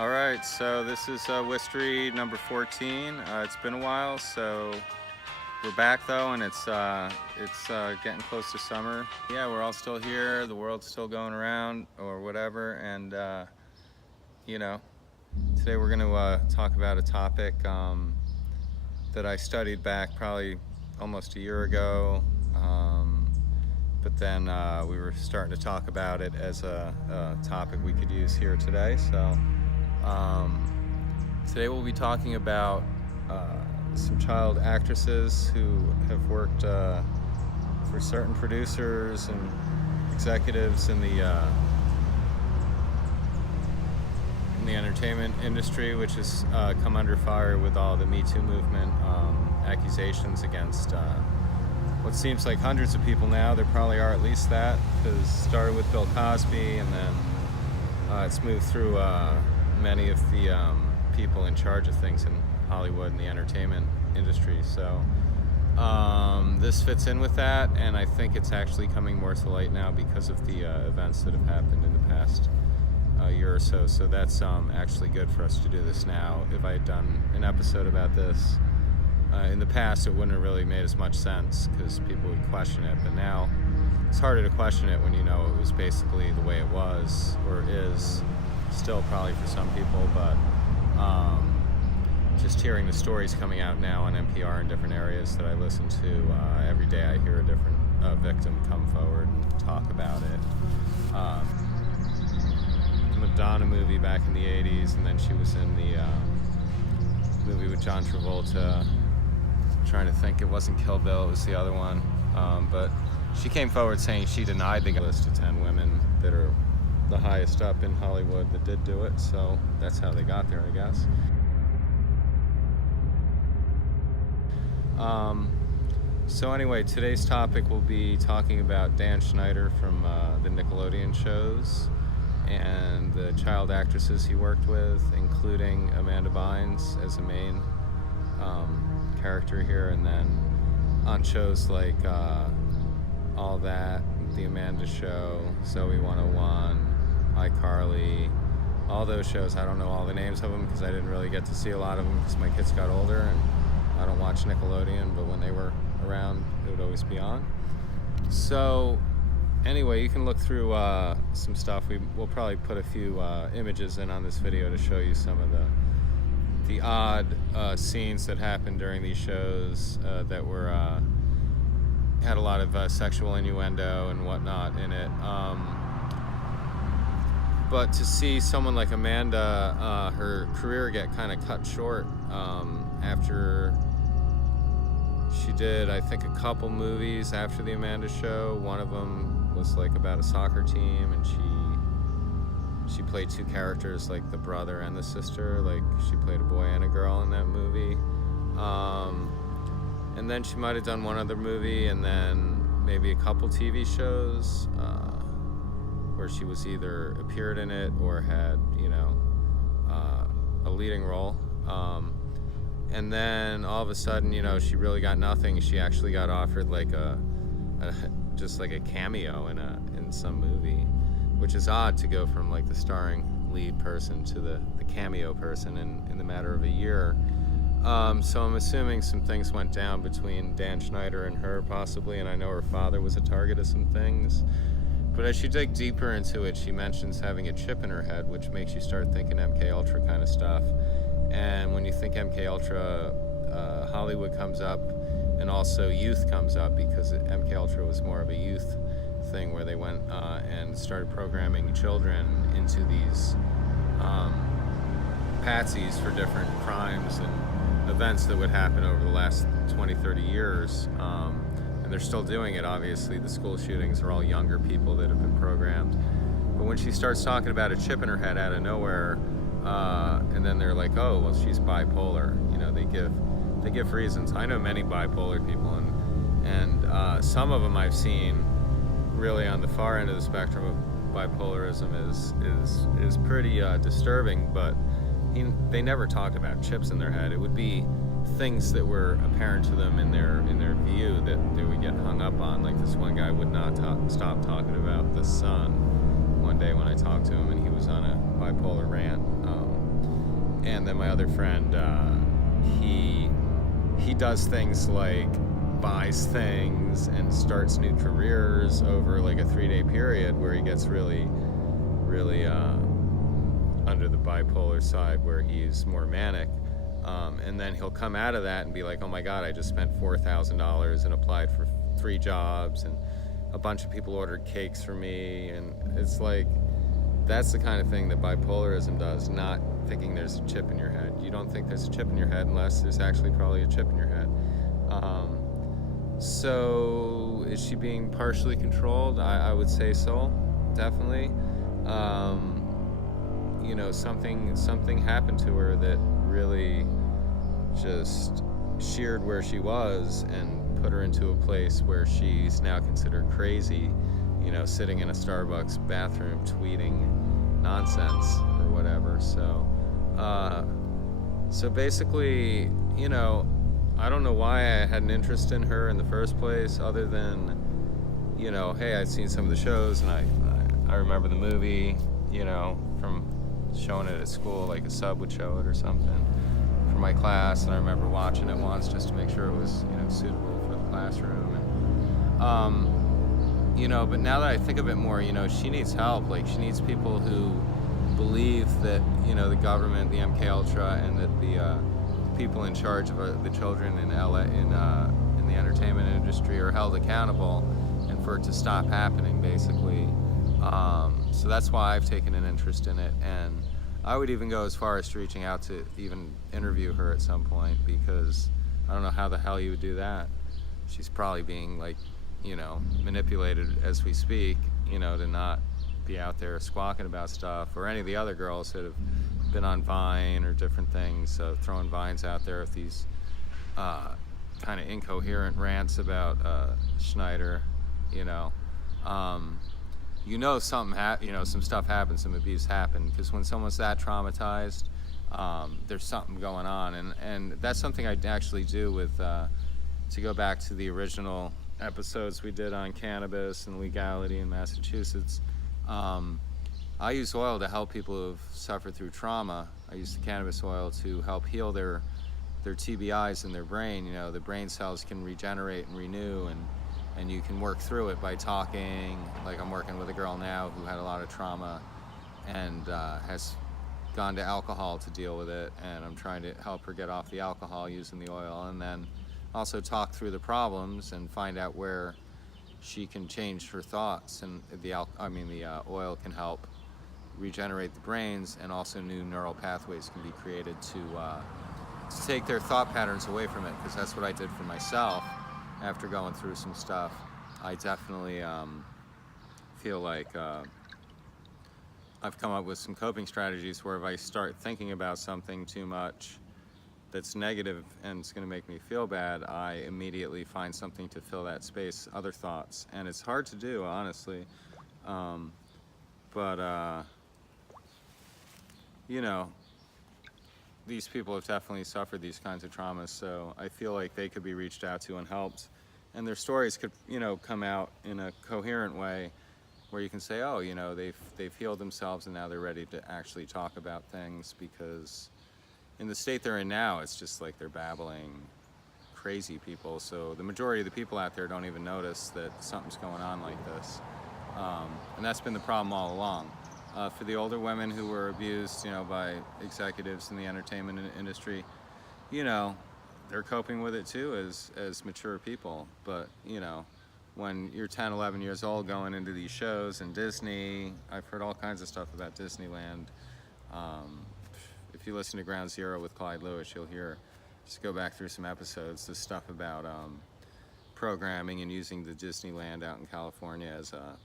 All right, so this is WHistory number 14. It's been a while, so we're back though, and it's getting close to summer. Yeah, we're all still here. The world's still going around, or whatever. And today we're going to talk about a topic that I studied back probably almost a year ago. But then we were starting to talk about it as a topic we could use here today. So today we'll be talking about some child actresses who have worked for certain producers and executives in the entertainment industry, which has come under fire with all the Me Too movement accusations against what seems like hundreds of people now. There probably are at least that, because it started with Bill Cosby, and then it's moved through many of the people in charge of things in Hollywood and the entertainment industry. So this fits in with that, and I think it's actually coming more to light now because of the events that have happened in the past year or so. So that's actually good for us to do this now. If I had done an episode about this in the past, it wouldn't have really made as much sense because people would question it. But now it's harder to question it when you know it was basically the way it was, or is still probably for some people. But just hearing the stories coming out now on NPR in different areas that I listen to every day, I hear a different victim come forward and talk about it. The Madonna movie back in the 80s, and then she was in the movie with John Travolta. Trying to think, it wasn't Kill Bill, it was the other one. But she came forward saying she denied the list of 10 women that are the highest up in Hollywood that did do it. So that's how they got there, I guess. So anyway, today's topic will be talking about Dan Schneider from the Nickelodeon shows and the child actresses he worked with, including Amanda Bynes as a main character here, and then on shows like All That, The Amanda Show, Zoe 101, iCarly, all those shows. I don't know all the names of them because I didn't really get to see a lot of them because my kids got older, and I don't watch Nickelodeon, but when they were around, it would always be on. So anyway, you can look through some stuff. We'll probably put a few images in on this video to show you some of the odd scenes that happened during these shows that were had a lot of sexual innuendo and whatnot in it. But to see someone like Amanda, her career get kind of cut short after she did, I think, a couple movies after the Amanda Show. One of them was like about a soccer team, and she played two characters, like the brother and the sister. Like, she played a boy and a girl in that movie. And then she might have done one other movie, and then maybe a couple TV shows where she was either appeared in it or had, a leading role. And then all of a sudden, she really got nothing. She actually got offered like just like a cameo in some movie, which is odd to go from like the starring lead person to the cameo person in the matter of a year. So I'm assuming some things went down between Dan Schneider and her, possibly, and I know her father was a target of some things. But as you dig deeper into it, she mentions having a chip in her head, which makes you start thinking MK Ultra kind of stuff. And when you think MK Ultra, Hollywood comes up, and also youth comes up, because MK Ultra was more of a youth thing where they went and started programming children into these patsies for different crimes and events that would happen over the last 20-30 years. And they're still doing it, obviously. The school shootings are all younger people that have been programmed. But when she starts talking about a chip in her head out of nowhere, and then they're like, oh, well, she's bipolar. They give reasons. I know many bipolar people, and some of them I've seen really on the far end of the spectrum of bipolarism is pretty disturbing. But they never talk about chips in their head. It would be things that were apparent to them in their view that they would get hung up on. Like, this one guy would not stop talking about the sun one day when I talked to him, and he was on a bipolar rant. And then my other friend, he does things like buys things and starts new careers over like a 3-day period where he gets really under the bipolar side where he's more manic. And then he'll come out of that and be like, oh my God, I just spent $4,000 and applied for 3 jobs and a bunch of people ordered cakes for me. And it's like, that's the kind of thing that bipolarism does, not thinking there's a chip in your head. You don't think there's a chip in your head unless there's actually probably a chip in your head. So is she being partially controlled? I would say so, definitely. You know, something happened to her that really just sheared where she was and put her into a place where she's now considered crazy, you know, sitting in a Starbucks bathroom tweeting nonsense or whatever. So basically, you know, I don't know why I had an interest in her in the first place, other than, you know, hey, I'd seen some of the shows and I remember the movie, you know, from showing it at school, like a sub would show it or something for my class, and I remember watching it once just to make sure it was, you know, suitable for the classroom. And you know, but now that I think of it more, you know, she needs help. Like, she needs people who believe that, you know, the government, the MK Ultra, and that the people in charge of the children in LA in the entertainment industry are held accountable, and for it to stop happening, basically. So that's why I've taken an interest in it, and I would even go as far as reaching out to even interview her at some point, because I don't know how the hell you would do that. She's probably being, like, you know, manipulated as we speak, you know, to not be out there squawking about stuff, or any of the other girls that have been on Vine or different things, throwing Vines out there with these kind of incoherent rants about Schneider, you know. You know, some stuff happens, some abuse happened, because when someone's that traumatized, there's something going on, and that's something I actually do with, to go back to the original episodes we did on cannabis and legality in Massachusetts. I use oil to help people who've suffered through trauma. I use the cannabis oil to help heal their TBIs in their brain. You know, the brain cells can regenerate and renew, and you can work through it by talking. Like, I'm working with a girl now who had a lot of trauma and has gone to alcohol to deal with it, and I'm trying to help her get off the alcohol using the oil, and then also talk through the problems and find out where she can change her thoughts. And the oil can help regenerate the brains, and also new neural pathways can be created to take their thought patterns away from it, because that's what I did for myself after going through some stuff. I definitely feel like I've come up with some coping strategies where if I start thinking about something too much that's negative and it's going to make me feel bad, I immediately find something to fill that space, other thoughts. And it's hard to do, honestly. You know, these people have definitely suffered these kinds of traumas, so I feel like they could be reached out to and helped. And their stories could, you know, come out in a coherent way where you can say, oh, you know, they've healed themselves and now they're ready to actually talk about things, because in the state they're in now, it's just like they're babbling crazy people. So the majority of the people out there don't even notice that something's going on like this. And that's been the problem all along. For the older women who were abused, you know, by executives in the entertainment industry, you know, they're coping with it too as mature people. But, you know, when you're 10, 11 years old going into these shows and Disney, I've heard all kinds of stuff about Disneyland. If you listen to Ground Zero with Clyde Lewis, you'll hear, just go back through some episodes, this stuff about programming and using the Disneyland out in California as a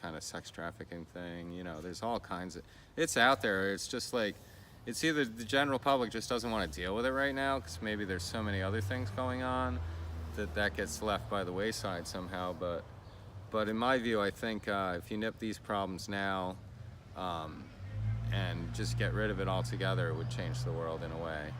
kind of sex trafficking thing. You know, there's all kinds of, it's out there. It's just like, it's either the general public just doesn't want to deal with it right now, because maybe there's so many other things going on that gets left by the wayside somehow. But in my view, I think if you nip these problems now and just get rid of it altogether, it would change the world in a way.